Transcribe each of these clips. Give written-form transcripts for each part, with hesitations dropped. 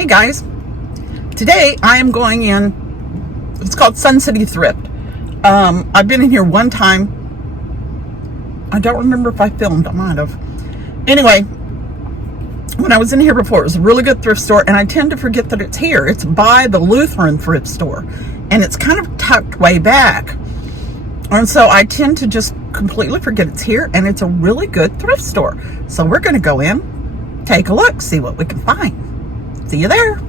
Hey guys, today I am going in, it's called Sun City Thrift. I've been in here one time. I don't remember if I filmed, I might have. Anyway, when I was in here before, it was a really good thrift store, and I tend to forget that it's here. It's by the Lutheran thrift store, and it's kind of tucked way back. And so I tend to just completely forget it's here, and it's a really good thrift store. So we're going to go in, take a look, see what we can find. See you there.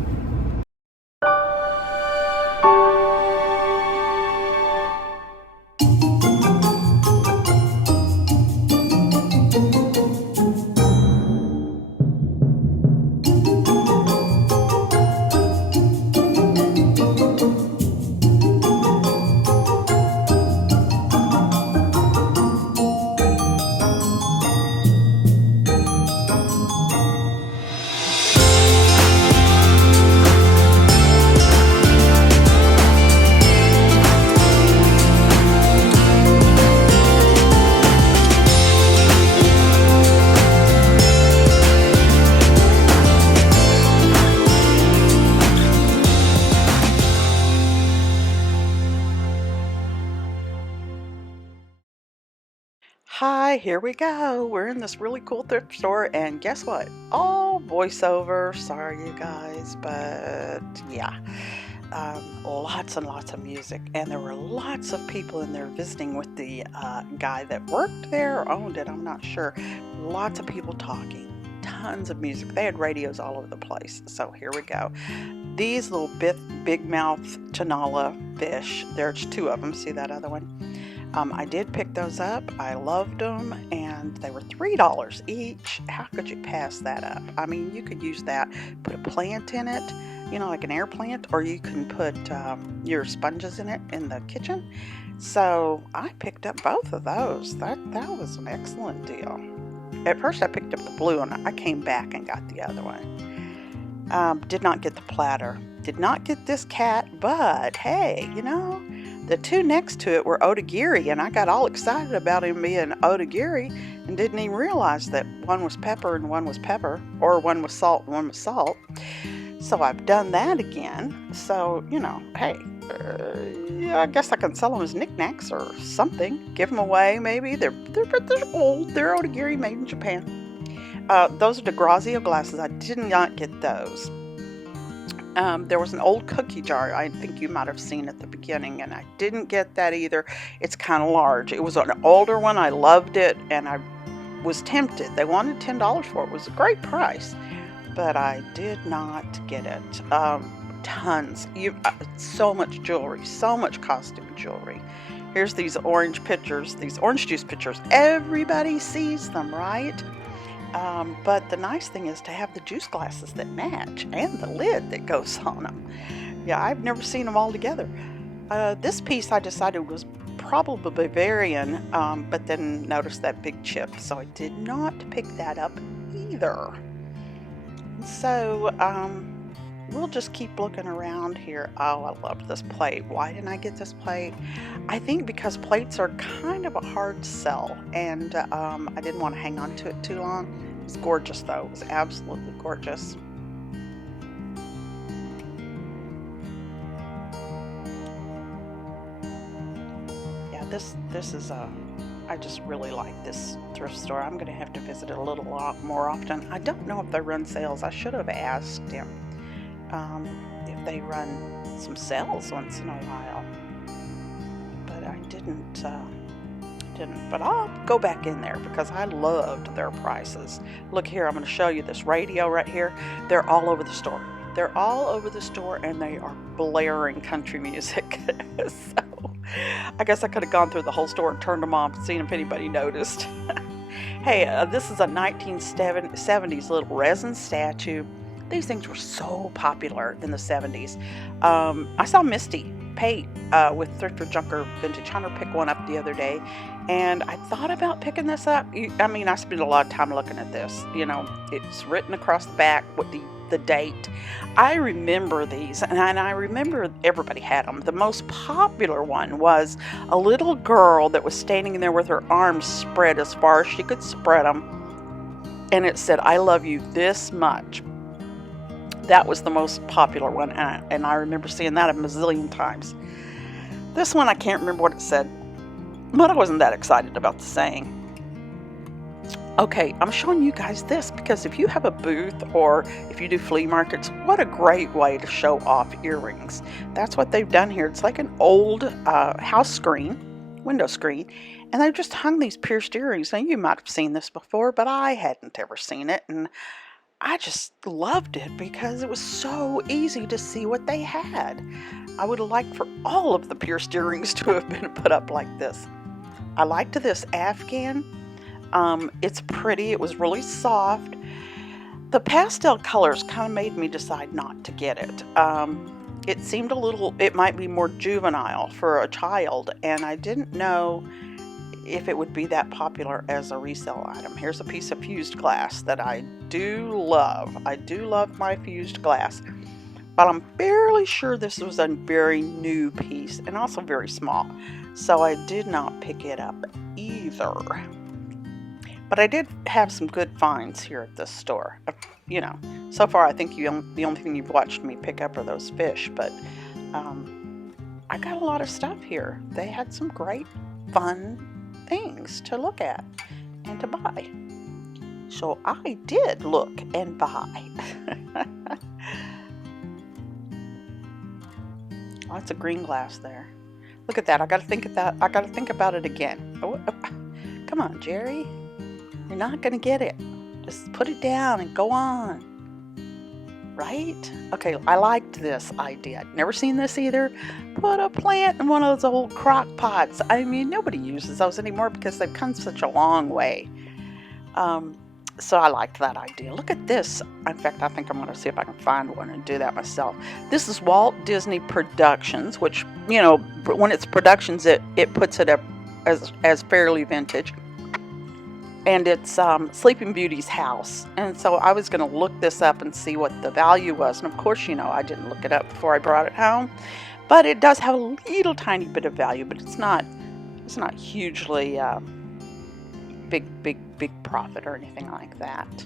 Hi, here we go. We're in this really cool thrift store, and guess what? All voiceover. Sorry, you guys, but yeah, lots and lots of music, and there were lots of people in there visiting with the guy that worked there or owned it. I'm not sure. Lots of people talking, tons of music. They had radios all over the place. So here we go. These little big mouth Tanala fish. There's two of them. See that other one? I did pick those up. I loved them, and they were $3 each. How could you pass that up? I mean, you could use that, put a plant in it, you know, like an air plant, or you can put your sponges in it in the kitchen. So I picked up both of those. That was an excellent deal. At first I picked up the blue one. I came back and got the other one. Did not get the platter. Did not get this cat, but hey, you know, the two next to it were Otagiri, and I got all excited about him being Otagiri and didn't even realize that one was pepper and one was pepper, or one was salt and one was salt. So I've done that again. So, you know, hey, yeah, I guess I can sell them as knickknacks or something. Give them away, maybe. They're old. They're Otagiri, made in Japan. Those are DeGrazia glasses. I did not get those. There was an old cookie jar I think you might have seen at the beginning, and I didn't get that either. It's kind of large. It was an older one. I loved it, and I was tempted. They wanted $10 for it. It was a great price, but I did not get it. Tons. So much jewelry, so much costume jewelry. Here's these orange pictures, these orange juice pictures. Everybody sees them, right? But the nice thing is to have the juice glasses that match and the lid that goes on them. Yeah, I've never seen them all together. This piece I decided was probably Bavarian, but then noticed that big chip, so I did not pick that up either. So we'll just keep looking around here. Oh, I love this plate. Why didn't I get this plate? I think because plates are kind of a hard sell, and I didn't want to hang on to it too long. It's gorgeous though. It was absolutely gorgeous. Yeah, this is I just really like this thrift store. I'm going to have to visit it a little lot more often. I don't know if they run sales. I should have asked him if they run some sales once in a while, but I didn't. But I'll go back in there because I loved their prices. Look here, I'm going to show you this radio right here. They're all over the store. They're all over the store, and they are blaring country music. So I guess I could have gone through the whole store and turned them off and seen if anybody noticed. Hey, this is a 1970s little resin statue. These things were so popular in the 70s. I saw Misty Pate with Thrift or Junker Vintage Hunter pick one up the other day, and I thought about picking this up. I mean, I spent a lot of time looking at this. You know, it's written across the back with the date. I remember these, and I remember everybody had them. The most popular one was a little girl that was standing there with her arms spread as far as she could spread them, and it said, "I love you this much." That was the most popular one, and I remember seeing that a mazillion times. This one, I can't remember what it said, but I wasn't that excited about the saying. Okay, I'm showing you guys this because if you have a booth or if you do flea markets, what a great way to show off earrings. That's what they've done here. It's like an old house screen, window screen, and they've just hung these pierced earrings. Now, you might have seen this before, but I hadn't ever seen it, and I just loved it because it was so easy to see what they had. I would have liked for all of the pierced earrings to have been put up like this. I liked this Afghan. It's pretty. It was really soft. The pastel colors kind of made me decide not to get it. It seemed a little, it might be more juvenile for a child, and I didn't know if it would be that popular as a resale item. Here's a piece of fused glass that I do love. I do love my fused glass, but I'm fairly sure this was a very new piece and also very small, so I did not pick it up either. But I did have some good finds here at this store. You know, so far I think the only thing you've watched me pick up are those fish, but I got a lot of stuff here. They had some great, fun things to look at and to buy. So I did look and buy. Lots of green glass there. Look at that. I got to think of that. I got to think about it again. Oh, come on, Jerry. You're not going to get it. Just put it down and go on. Right? Okay, I liked this idea. I'd never seen this either. Put a plant in one of those old crock pots. I mean, nobody uses those anymore because they've come such a long way. So I liked that idea. Look at this. In fact, I think I'm going to see if I can find one and do that myself. This is Walt Disney Productions, which, you know, when it's Productions, it puts it up as fairly vintage. And it's Sleeping Beauty's house. And so I was going to look this up and see what the value was. And of course, you know, I didn't look it up before I brought it home. But it does have a little tiny bit of value, but it's not hugely big profit or anything like that.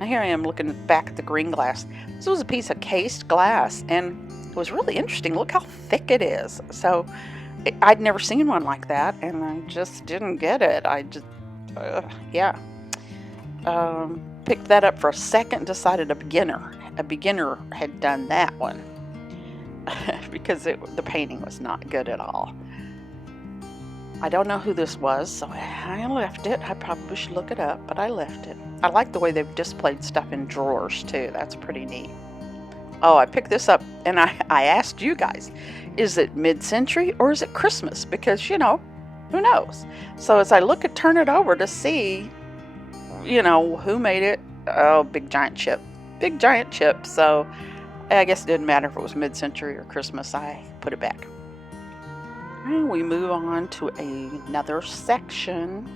Now here I am looking back at the green glass. This was a piece of cased glass, and it was really interesting. Look how thick it is. So I'd never seen one like that, and I just didn't get it. I just picked that up for a second, decided a beginner had done that one because the painting was not good at all. I don't know who this was, so I left it. I probably should look it up, but I left it. I like the way they've displayed stuff in drawers too. That's pretty neat. Oh, I picked this up and I asked you guys, is it mid-century or is it Christmas? Because, you know, who knows? So as I turn it over to see, you know, who made it. Oh, big giant chip. So I guess it didn't matter if it was mid-century or Christmas. I put it back. And we move on to another section.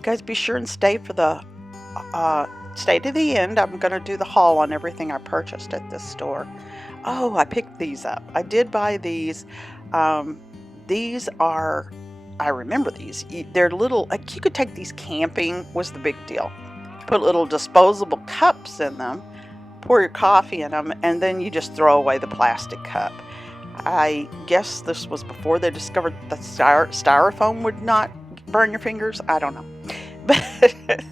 Guys, be sure and stay to the end. I'm going to do the haul on everything I purchased at this store. Oh, I picked these up. I did buy these. These are, I remember these. They're little, like you could take these camping, was the big deal. Put little disposable cups in them, pour your coffee in them, and then you just throw away the plastic cup. I guess this was before they discovered that styrofoam would not burn your fingers. I don't know. But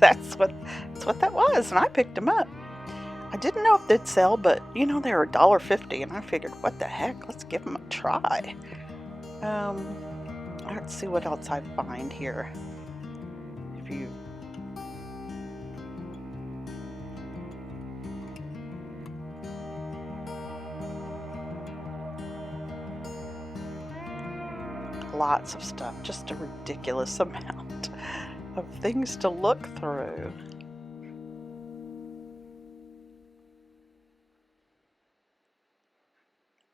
that's what that was, and I picked them up. I didn't know if they'd sell, but, you know, they were $1.50, and I figured, what the heck, let's give them a try. Let's see what else I find here. Lots of stuff, just a ridiculous amount of things to look through.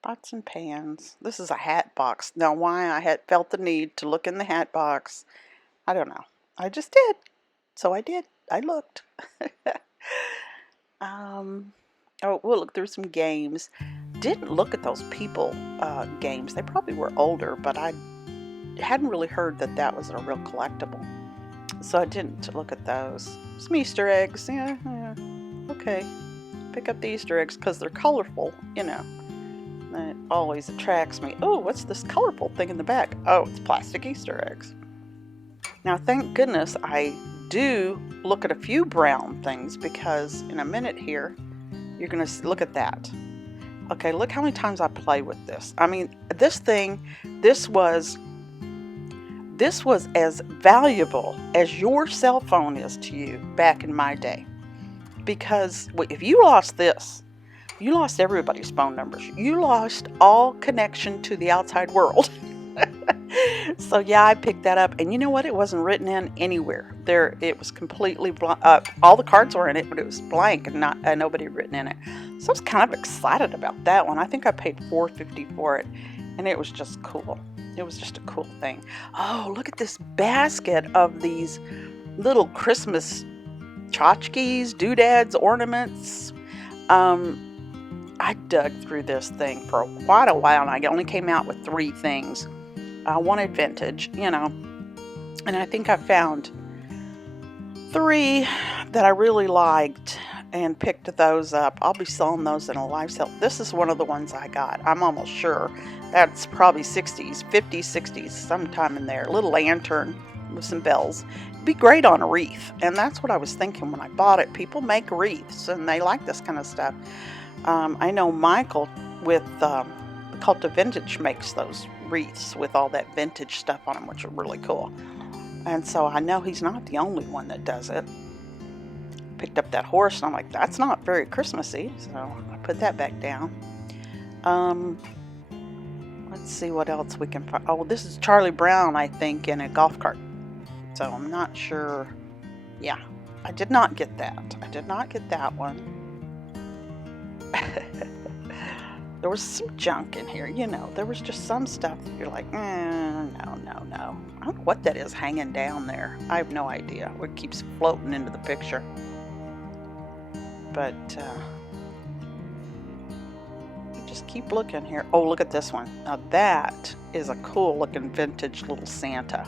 Pots and pans. This is a hat box. Now, why I had felt the need to look in the hat box, I don't know. I just did. So I did. I looked. Oh, we'll look through some games. Didn't look at those people games. They probably were older, but I hadn't really heard that was a real collectible. So I didn't look at those. Some Easter eggs. Yeah, okay. pick up the Easter eggs because they're colorful, you know. That always attracts me. Oh, what's this colorful thing in the back? Oh, it's plastic Easter eggs. Now, thank goodness I do look at a few brown things, because in a minute here, you're going to look at that. Okay, look how many times I play with this. I mean, this was as valuable as your cell phone is to you back in my day. Because if you lost this, you lost everybody's phone numbers. You lost all connection to the outside world. So yeah, I picked that up, and you know what? It wasn't written in anywhere. It was completely all the cards were in it, but it was blank and nobody written in it. So I was kind of excited about that one. I think I paid $4.50 for it, and it was just cool. It was just a cool thing. Oh, look at this basket of these little Christmas tchotchkes, doodads, ornaments. I dug through this thing for quite a while, and I only came out with 3 things. I wanted vintage, you know, and I think I found 3 that I really liked and picked those up. I'll be selling those in a live sale. This is one of the ones I got. I'm almost sure that's probably 60s, 50s, 60s, sometime in there. A little lantern with some bells. It'd be great on a wreath, and that's what I was thinking when I bought it. People make wreaths, and they like this kind of stuff. I know Michael with Cult of Vintage makes those wreaths with all that vintage stuff on them, which are really cool. And so I know he's not the only one that does it. Picked up that horse, and I'm like, that's not very Christmassy, so I put that back down. Let's see what else we can find. Oh, this is Charlie Brown, I think, in a golf cart. So I'm not sure. Yeah, I did not get that. I did not get that one. There was some junk in here, you know. There was just some stuff that you're like, no. I don't know what that is hanging down there. I have no idea what keeps floating into the picture. But just keep looking here. Oh, look at this one. Now that is a cool looking vintage little Santa.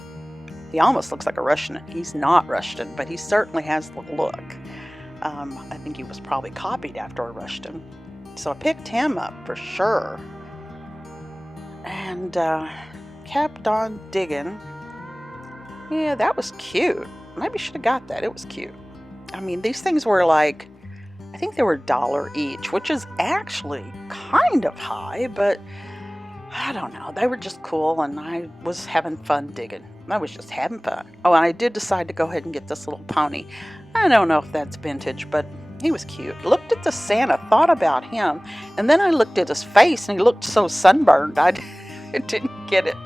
He almost looks like a Russian. He's not Russian, but he certainly has the look. I think he was probably copied after a Russian. So I picked him up for sure. And kept on digging. Yeah, that was cute. Maybe should have got that. It was cute. I mean, these things were like, I think they were $1 each, which is actually kind of high, but I don't know. They were just cool, and I was having fun digging. I was just having fun. Oh, and I did decide to go ahead and get this little pony. I don't know if that's vintage, but he was cute. Looked at the Santa, thought about him, and then I looked at his face, and he looked so sunburned. I didn't get it.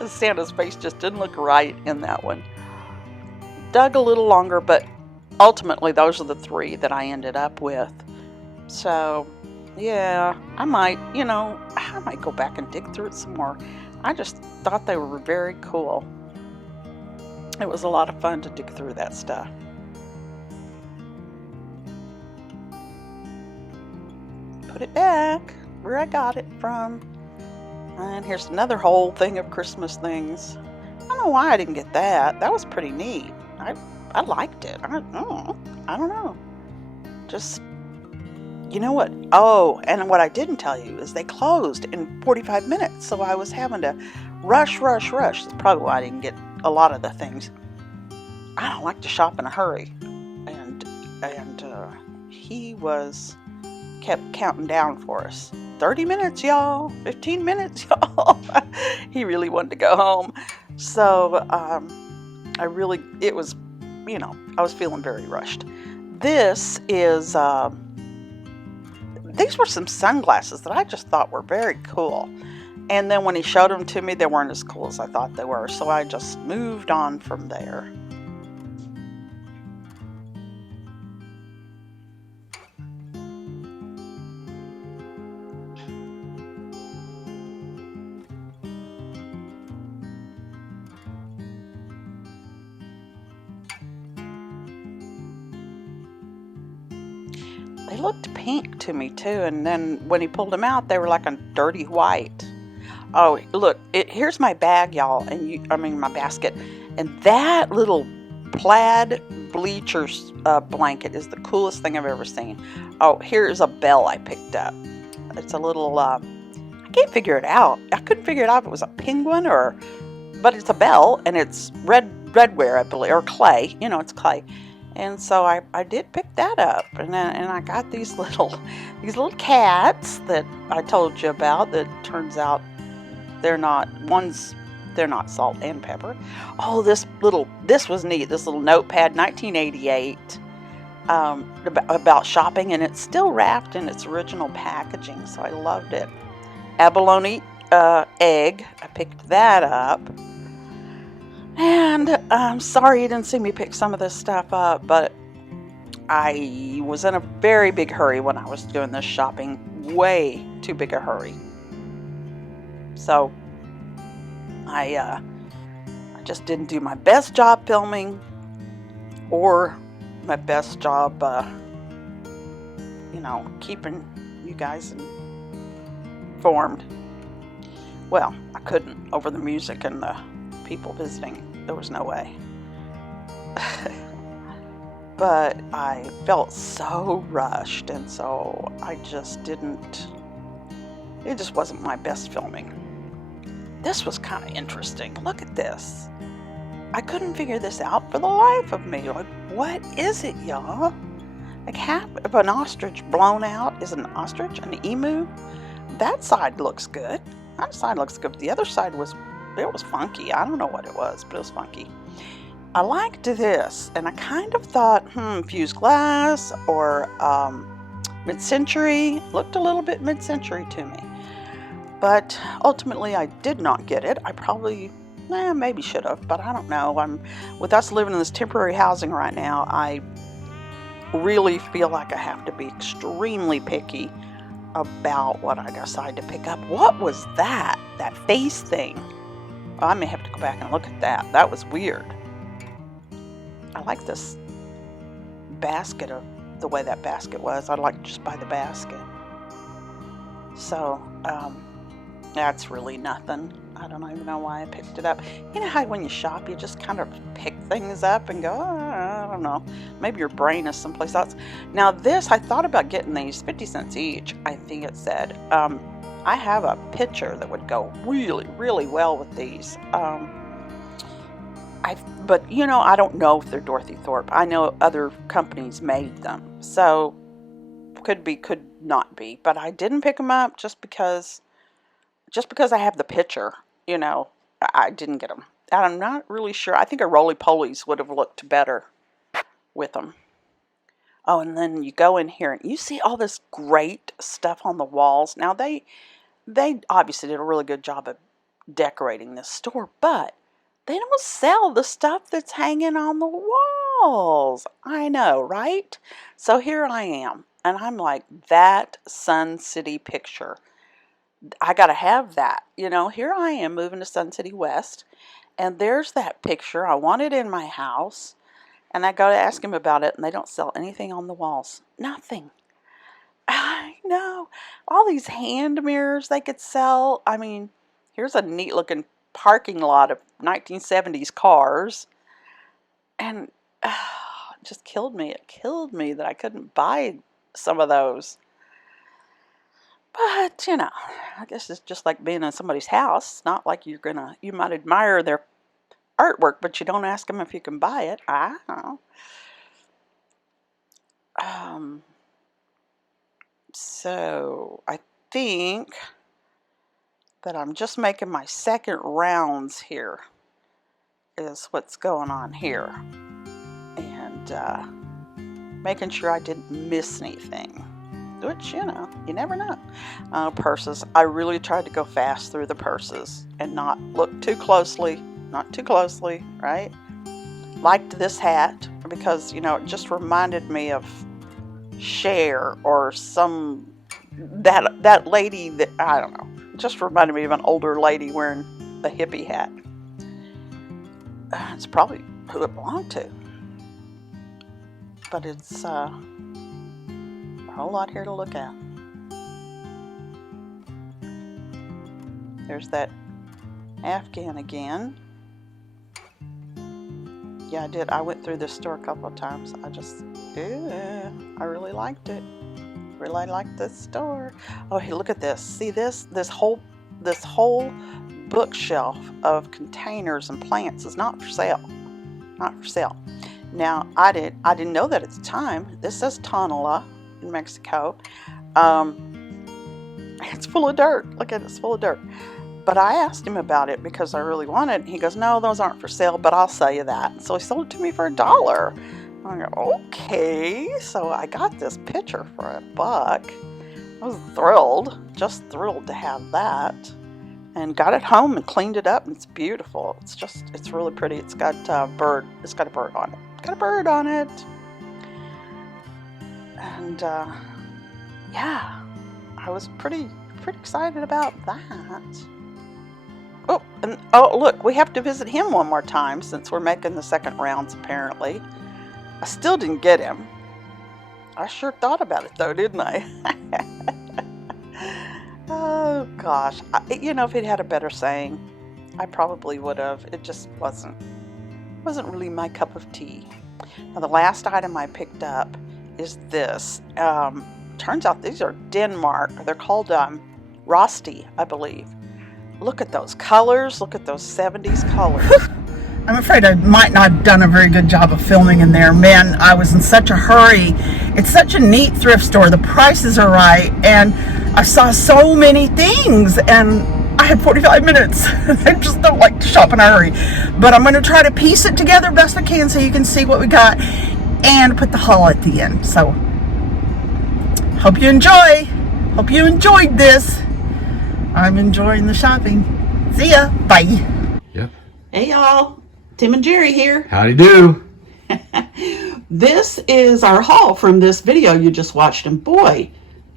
The Santa's face just didn't look right in that one. Dug a little longer, but ultimately those are the 3 that I ended up with. So, yeah, I might go back and dig through it some more. I just thought they were very cool. It was a lot of fun to dig through that stuff. Put it back where I got it from. And here's another whole thing of Christmas things. I don't know why I didn't get that. That was pretty neat. I liked it. I don't know. Just, you know what? Oh, and what I didn't tell you is they closed in 45 minutes. So I was having to rush. That's probably why I didn't get a lot of the things. I don't like to shop in a hurry. And he kept counting down for us. 30 minutes, y'all. 15 minutes, y'all. He really wanted to go home. So I was feeling very rushed. This is, these were some sunglasses that I just thought were very cool. And then when he showed them to me, they weren't as cool as I thought they were. So I just moved on from there. They looked pink to me too, and then when he pulled them out, they were like a dirty white. Oh, look, here's my bag, y'all, my basket, and that little plaid bleachers blanket is the coolest thing I've ever seen. Oh, here's a bell I picked up. It's a little, I can't figure it out. I couldn't figure it out if it was a penguin but it's a bell, and it's redware, I believe, or clay. You know, it's clay. And so I did pick that up, and I got these little cats that I told you about. That turns out they're not salt and pepper. Oh, this was neat. This little notepad, 1988, about shopping, and it's still wrapped in its original packaging. So I loved it. Abalone egg. I picked that up. And I'm sorry you didn't see me pick some of this stuff up, but I was in a very big hurry when I was doing this shopping. Way too big a hurry. So I just didn't do my best job filming, or my best job, keeping you guys informed. Well, I couldn't over the music and the people visiting. There was no way. But I felt so rushed, and so I just didn't. It just wasn't my best filming. This was kind of interesting. Look at this. I couldn't figure this out for the life of me. Like, what is it, y'all? Like, half of an ostrich blown out is an ostrich, an emu. That side looks good. That side looks good. The other side was funky. I don't know what it was, but it was funky. I liked this, and I kind of thought, fused glass or mid-century. Looked a little bit mid-century to me. But ultimately, I did not get it. I probably, maybe should have, but I don't know. With us living in this temporary housing right now, I really feel like I have to be extremely picky about what I decide to pick up. What was that? That face thing? I may have to go back and look at that. That was weird. I like this basket, of the way that basket was. I'd like to just buy the basket. So, that's really nothing. I don't even know why I picked it up. You know how when you shop, you just kind of pick things up and go, I don't know. Maybe your brain is someplace else. Now this, I thought about getting these 50 cents each, I think it said. I have a picture that would go really, really well with these. But I don't know if they're Dorothy Thorpe. I know other companies made them. So, could be, could not be. But I didn't pick them up just because I have the picture, I didn't get them. And I'm not really sure. I think a roly-polies would have looked better with them. Oh, and then you go in here and you see all this great stuff on the walls. Now, they obviously did a really good job of decorating this store, but they don't sell the stuff that's hanging on the walls. I know, right? So here I am, and I'm like, that Sun City picture. I got to have that. Here I am moving to Sun City West, and there's that picture. I want it in my house, and I go to ask him about it, and they don't sell anything on the walls. Nothing. I know. All these hand mirrors they could sell. I mean, here's a neat looking parking lot of 1970s cars. And it just killed me. It killed me that I couldn't buy some of those. But, I guess it's just like being in somebody's house. It's not like you might admire their artwork, but you don't ask them if you can buy it. I don't know. So I think that I'm just making my second rounds here is what's going on here, and making sure I didn't miss anything, which you never know. Purses, I really tried to go fast through the purses and not look too closely, right? Liked this hat because it just reminded me of Cher or that lady that, I don't know, just reminded me of an older lady wearing a hippie hat. It's probably who it belonged to, but it's a whole lot here to look at. There's that Afghan again. Yeah, I did. I went through this store a couple of times. Yeah, I really liked it. Really liked this store. Oh, hey, look at this. See this? This whole bookshelf of containers and plants is not for sale. Not for sale. Now, I didn't know that at the time. This says Tonala in Mexico. It's full of dirt. Look at it, it's full of dirt. But I asked him about it because I really wanted it. He goes, no, those aren't for sale, but I'll sell you that. So he sold it to me for $1. I go, okay. So I got this picture for $1. I was thrilled, just thrilled to have that. And got it home and cleaned it up, and it's beautiful. It's really pretty. It's got a bird. It's got a bird on it. Got a bird on it. And yeah, I was pretty excited about that. Oh, and oh, look, we have to visit him one more time since we're making the second rounds, apparently. I still didn't get him. I sure thought about it, though, didn't I? Oh, gosh. If he'd had a better saying, I probably would have. It just wasn't really my cup of tea. Now, the last item I picked up is this. Turns out these are Denmark. They're called Rosti, I believe. Look at those colors. Look at those 70s colors. I'm afraid I might not have done a very good job of filming in there. Man, I was in such a hurry. It's such a neat thrift store. The prices are right, and I saw so many things, and I had 45 minutes. I just don't like to shop in a hurry. But I'm going to try to piece it together best I can so you can see what we got and put the haul at the end. So, hope you enjoy. Hope you enjoyed this. I'm enjoying the shopping. See ya. Bye. Yep. Hey, y'all. Tim and Jerry here. Howdy do. This is our haul from this video you just watched, and boy,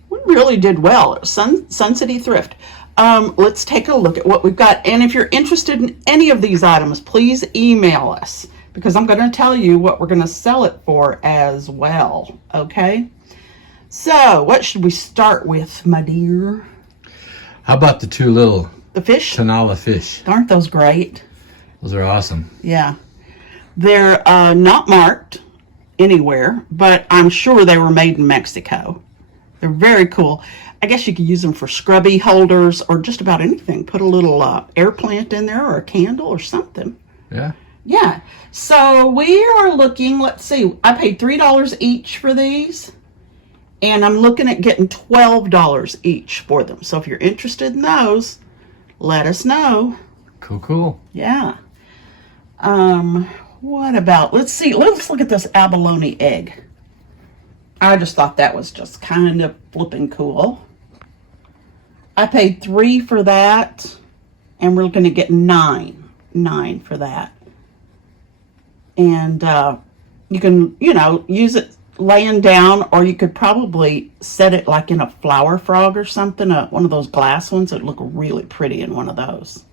we really did well at Sun City Thrift. Let's take a look at what we've got, and if you're interested in any of these items, please email us, because I'm going to tell you what we're going to sell it for as well, okay? So, what should we start with, my dear? How about the two little fish? Tonala fish. Aren't those great? Those are awesome. Yeah. They're not marked anywhere, but I'm sure they were made in Mexico. They're very cool. I guess you could use them for scrubby holders or just about anything. Put a little air plant in there or a candle or something. Yeah. Yeah. So we are looking, let's see, I paid $3 each for these, and I'm looking at getting $12 each for them. So if you're interested in those, let us know. Cool. Yeah. What about, let's look at this abalone egg. I just thought that was just kind of flipping cool. I paid $3 for that, and we're looking to get $9 for that. And you can, use it laying down, or you could probably set it like in a flower frog or something, one of those glass ones that look really pretty in one of those.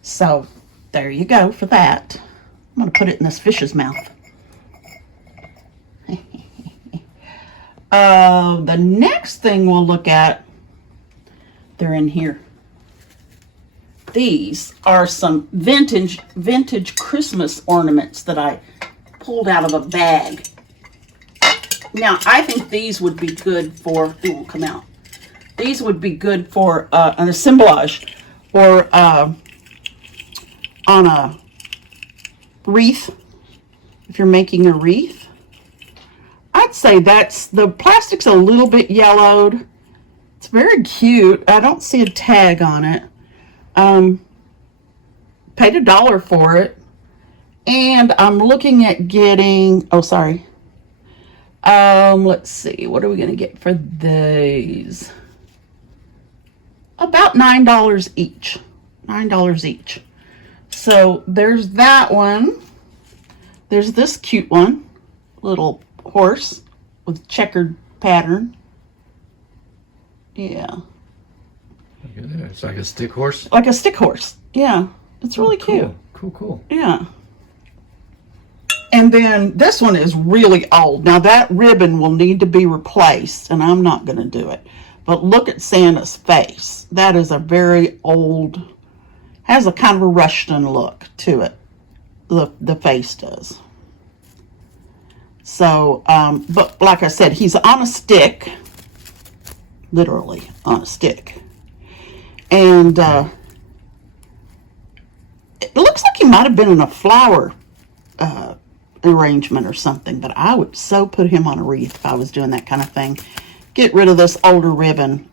So there you go for that. I'm going to put it in this fish's mouth. The next thing we'll look at, they're in here. These are some vintage Christmas ornaments that I pulled out of a bag. Now, I think these would be good for, it won't come out. These would be good for an assemblage or on a wreath, if you're making a wreath. I'd say the plastic's a little bit yellowed. It's very cute. I don't see a tag on it. Paid $1 for it. And I'm looking at getting, let's see, what are we going to get for these? About $9 each. $9 each. So there's that one. There's this cute one. Little horse with checkered pattern. Yeah. It's like a stick horse? Like a stick horse. Yeah. It's really cute. Cool. Yeah. And then this one is really old. Now that ribbon will need to be replaced, and I'm not going to do it. But look at Santa's face. That is a very old, has a kind of a Russian look to it. the face does. So, but like I said, he's on a stick, literally on a stick. And it looks like he might have been in a flower arrangement or something, but I would so put him on a wreath if I was doing that kind of thing. Get rid of this older ribbon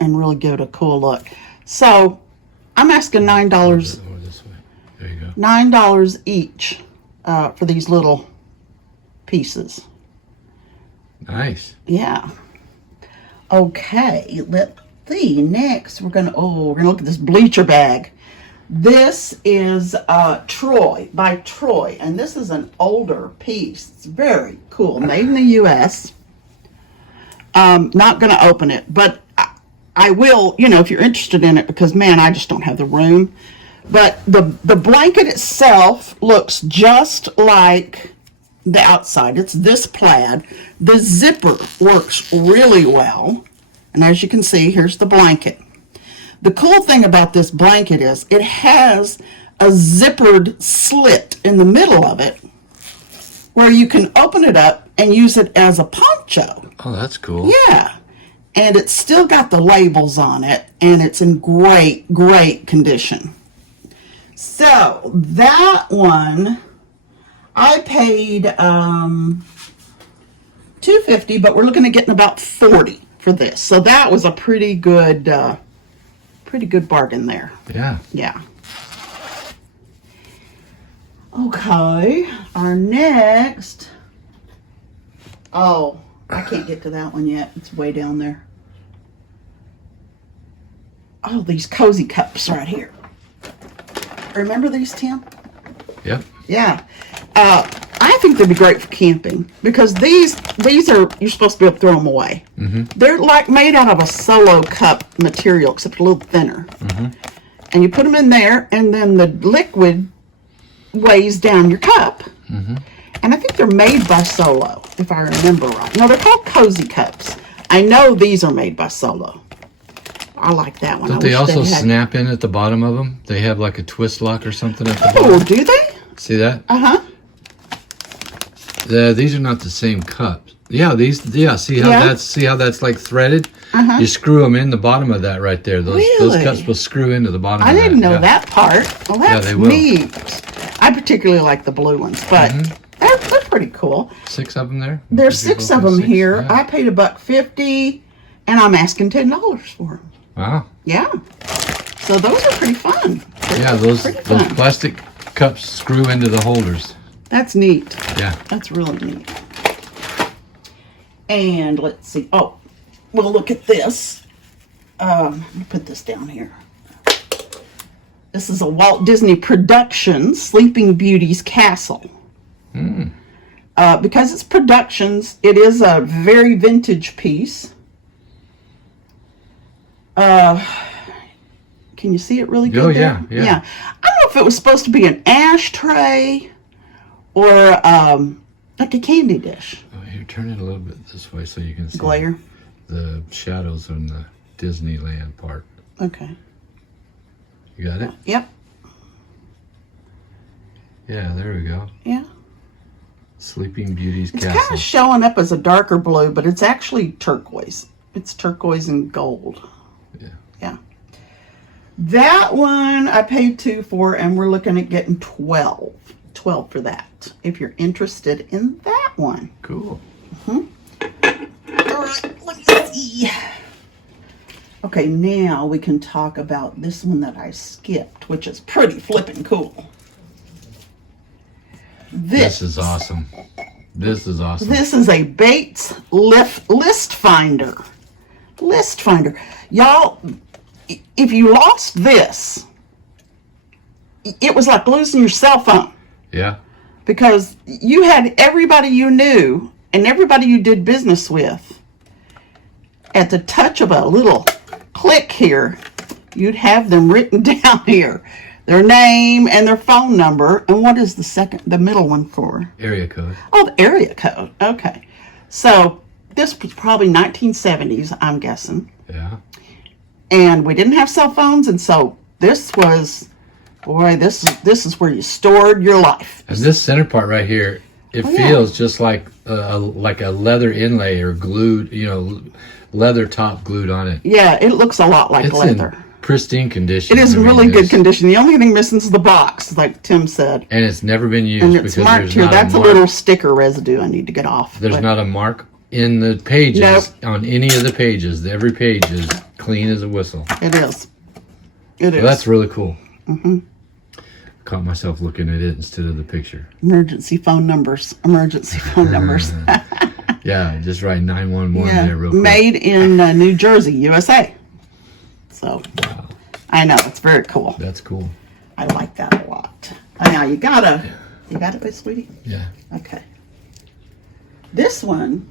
and really give it a cool look. So I'm asking $9. Over this way. There you go. $9 each for these little pieces. Nice. Yeah. Okay, let's see. Next, we're gonna look at this bleacher bag. This is Troy, by Troy, and this is an older piece. It's very cool, made in the U.S. Not gonna open it, but I will, if you're interested in it, because man, I just don't have the room. But the blanket itself looks just like the outside. It's this plaid. The zipper works really well. And as you can see, here's the blanket. The cool thing about this blanket is it has a zippered slit in the middle of it where you can open it up and use it as a poncho. Oh, that's cool. Yeah. And it's still got the labels on it, and it's in great, great condition. So that one, I paid $250, but we're looking at getting about $40 for this. So that was a pretty good bargain there. Yeah. Yeah. Okay, our next. Oh, I can't get to that one yet. It's way down there. Oh, these cozy cups right here. Remember these, Tim? Yep. Yeah. I think they'd be great for camping because these are, you're supposed to be able to throw them away. Mm-hmm. They're like made out of a Solo cup material, except a little thinner. Mm-hmm. And you put them in there, and then the liquid weighs down your cup. Mm-hmm. And I think they're made by Solo, if I remember right. No, they're called cozy cups. I know these are made by Solo. I like that one. Don't they also snap in at the bottom of them? They have like a twist lock or something at the bottom. Oh, do they? See that? Uh-huh. These are not the same cups. Yeah, see how that's like threaded? Uh-huh. You screw them in the bottom of that right there. Those cups will screw into the bottom of that. I didn't know that part. Well, that's neat. I particularly like the blue ones, but they're pretty cool. 6 of them there? There's 6 of them here. Yeah. I paid $1.50, and I'm asking $10 for them. Wow. Yeah. So those are pretty fun. Those plastic cups screw into the holders. That's neat. Yeah. That's really neat. And let's see. Oh, we'll look at this. Let me put this down here. This is a Walt Disney Productions Sleeping Beauty's Castle. Because it's Productions, it is a very vintage piece. Can you see it really good? Oh, yeah. I don't know if it was supposed to be an ashtray or like a candy dish. Oh, here, turn it a little bit this way so you can see glare. The shadows on the Disneyland part. Okay. You got it? Yep. Yeah, there we go. Yeah. Sleeping Beauty's Castle. It's kind of showing up as a darker blue, but it's actually turquoise. It's turquoise and gold. Yeah. Yeah. That one I paid $2 for, and we're looking at getting 12 for that, if you're interested in that one. Cool. All right, let's see. Okay, now we can talk about this one that I skipped, which is pretty flippin' cool. This is awesome. This is awesome. This is a Bates list finder. List finder. Y'all, if you lost this, it was like losing your cell phone. Yeah. Because you had everybody you knew and everybody you did business with. At the touch of a little click here, you'd have them written down here. Their name and their phone number. And what is the middle one for? Area code. Oh, the area code. Okay. So this was probably 1970s, I'm guessing. Yeah. And we didn't have cell phones, and so this was Boy, this is where you stored your life. And this center part right here, it feels just like a leather inlay or glued, leather top glued on it. Yeah, it looks a lot like leather. In pristine condition. It is really good condition. The only thing missing is the box, like Tim said. And it's never been used. And it's marked here. That's a little sticker residue I need to get off. There's not a mark in the pages, on any of the pages. Every page is clean as a whistle. It is. It is. That's really cool. Mm-hmm. Caught myself looking at it instead of the picture. Emergency phone numbers. Yeah, just write 911 there real quick. Made in New Jersey, USA. So, wow. I know, it's very cool. That's cool. I like that a lot. Now, you got it, sweetie? Yeah. Okay. This one,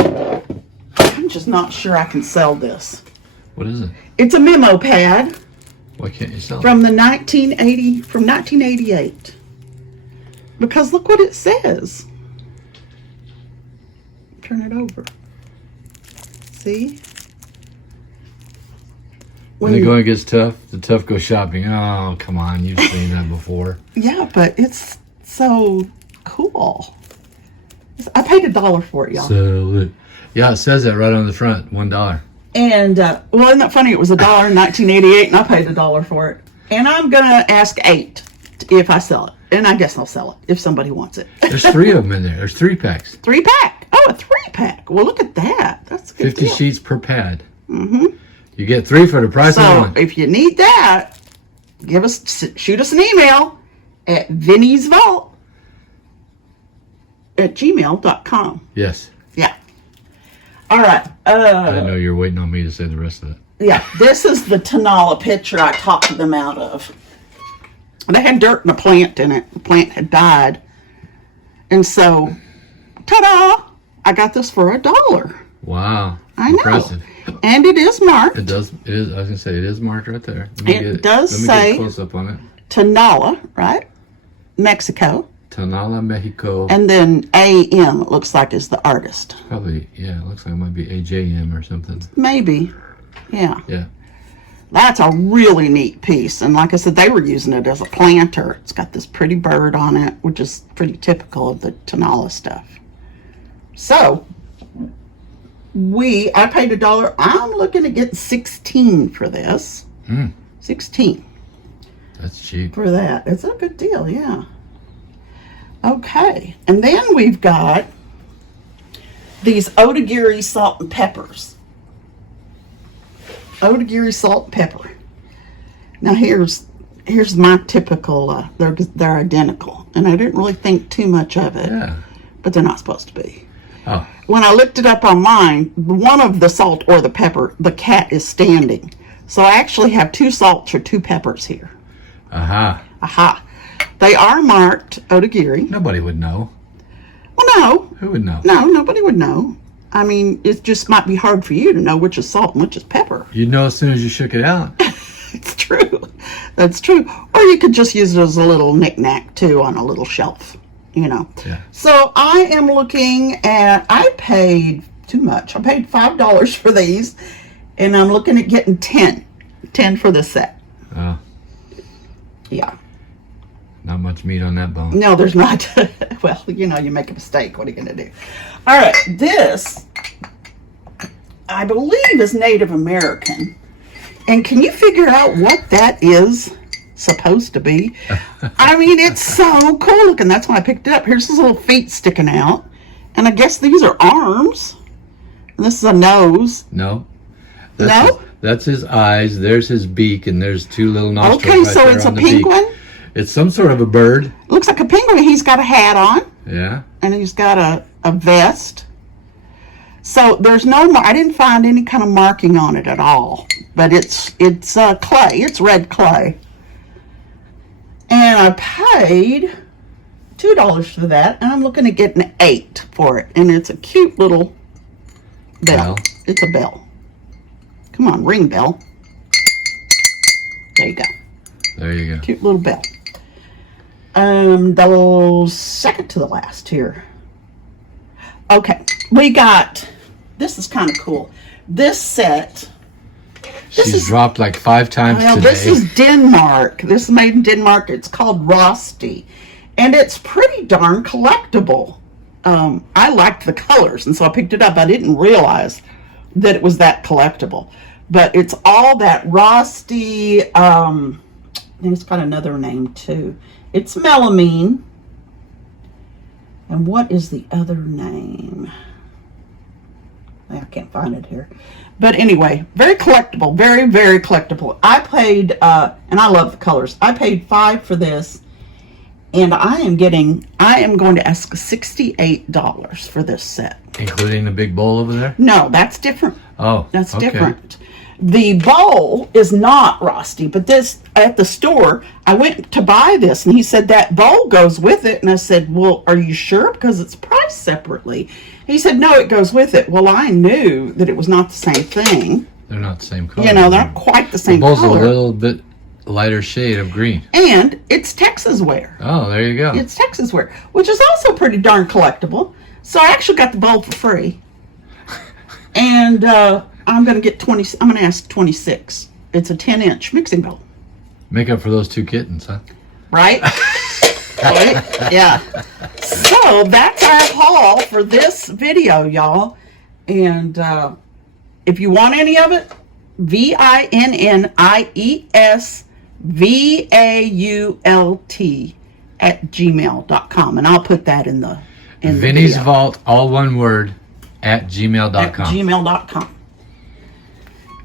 I'm just not sure I can sell this. What is it? It's a memo pad. Why can't you sell it? From 1988. Because look what it says. Turn it over. See? When the going gets tough, the tough go shopping. Oh, come on. You've seen that before. Yeah, but it's so cool. I paid $1 for it, y'all. Sell it. Yeah, it says that right on the front. $1. And, well, isn't that funny? It was $1 in 1988, and I paid $1 for it. And I'm going to ask $8 if I sell it. And I guess I'll sell it if somebody wants it. There's 3 of them in there. There's 3 packs. 3-pack. Oh, a 3-pack. Well, look at that. That's a good 50 deal. sheets per pad. Mm-hmm. You get 3 for the price of one. So, if you need that, shoot us an email at Vinniesvault@gmail.com. Yes. Yeah. All right. I didn't know you were waiting on me to say the rest of it. Yeah, this is the Tanala picture I talked them out of. They had dirt and a plant in it. The plant had died. And so, ta-da! I got this for $1. Wow. I know. Impressive. And it is marked. It does. It is. I was gonna say it is marked right there. It does Let me say get a close up on it. Tanala, right? Mexico. Tanala, Mexico. And then AM, it looks like, is the artist. Probably, yeah. It looks like it might be AJM or something. Maybe. Yeah. Yeah. That's a really neat piece. And like I said, they were using it as a planter. It's got this pretty bird on it, which is pretty typical of the Tanala stuff. So, I paid $1. I'm looking at getting 16 for this. 16. That's cheap. For that. It's a good deal, yeah. Okay. And then we've got these Otagiri salt and peppers. Otagiri salt and pepper. Now here's my typical, they're identical. And I didn't really think too much of it. Yeah. But they're not supposed to be. Oh. When I looked it up online, one of the salt or the pepper, the cat is standing. So I actually have 2 salts or 2 peppers here. Aha. Aha. They are marked Otagiri. Nobody would know. Well, no. Who would know? No, nobody would know. I mean, it just might be hard for you to know which is salt and which is pepper. You'd know as soon as you shook it out. It's true. That's true. Or you could just use it as a little knick-knack, too, on a little shelf, Yeah. So I am looking at, I paid too much. I paid $5 for these, and I'm looking at getting 10. 10 for this set. Oh. Yeah. Not much meat on that bone. No, there's not. Well, you make a mistake. What are you going to do? All right. This, I believe, is Native American. And can you figure out what that is supposed to be? I mean, it's so cool looking. That's why I picked it up. Here's his little feet sticking out. And I guess these are arms. And this is a nose. No. No? That's his eyes. There's his beak, and there's 2 little nostrils. Okay, so it's a penguin? It's some sort of a bird. Looks like a penguin. He's got a hat on. Yeah. And he's got a vest. So there's no, I didn't find any kind of marking on it at all. But it's clay. It's red clay. And I paid $2 for that. And I'm looking at getting 8 for it. And it's a cute little bell. It's a bell. Come on, ring bell. There you go. There you go. Cute little bell. The second to the last here. Okay, we got, this is kind of cool. This set She's dropped like 5 times Well, today. this is Denmark. This is made in Denmark. It's called Rosti. And it's pretty darn collectible. I liked the colors, and so I picked it up. I didn't realize that it was that collectible. But it's all that Rosti, I think it's got another name too. It's melamine. And what is the other name? I can't find it here. But anyway, very collectible. Very, very collectible. I paid, and I love the colors. I paid $5 for this. And I am going to ask $68 for this set. Including the big bowl over there? No, that's different. Oh, That's okay. different. The bowl is not Rosti, but this, at the store, I went to buy this, and he said that bowl goes with it. And I said, well, are you sure? Because it's priced separately. He said, no, it goes with it. Well, I knew that it was not the same thing. They're not the same color. You know, they're not quite the same the bowl's color. a little bit lighter shade of green. And it's Texas wear. Oh, there you go. It's Texas wear, which is also pretty darn collectible. So I actually got the bowl for free. And I'm going to get 20. I'm going to ask 26. It's a 10-inch mixing bowl. Make up for those 2 kittens, huh? Right? Right? Yeah. So that's our haul for this video, y'all. And if you want any of it, VinniesVault@gmail.com. And I'll put that in the Vinniesvault, all one word, at at gmail.com. gmail.com.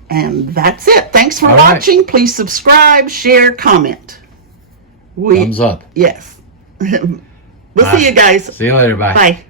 And that's it. Thanks for All right. watching. Please subscribe, share, comment. Thumbs up. Yes. We'll see you guys. See you later. Bye. Bye.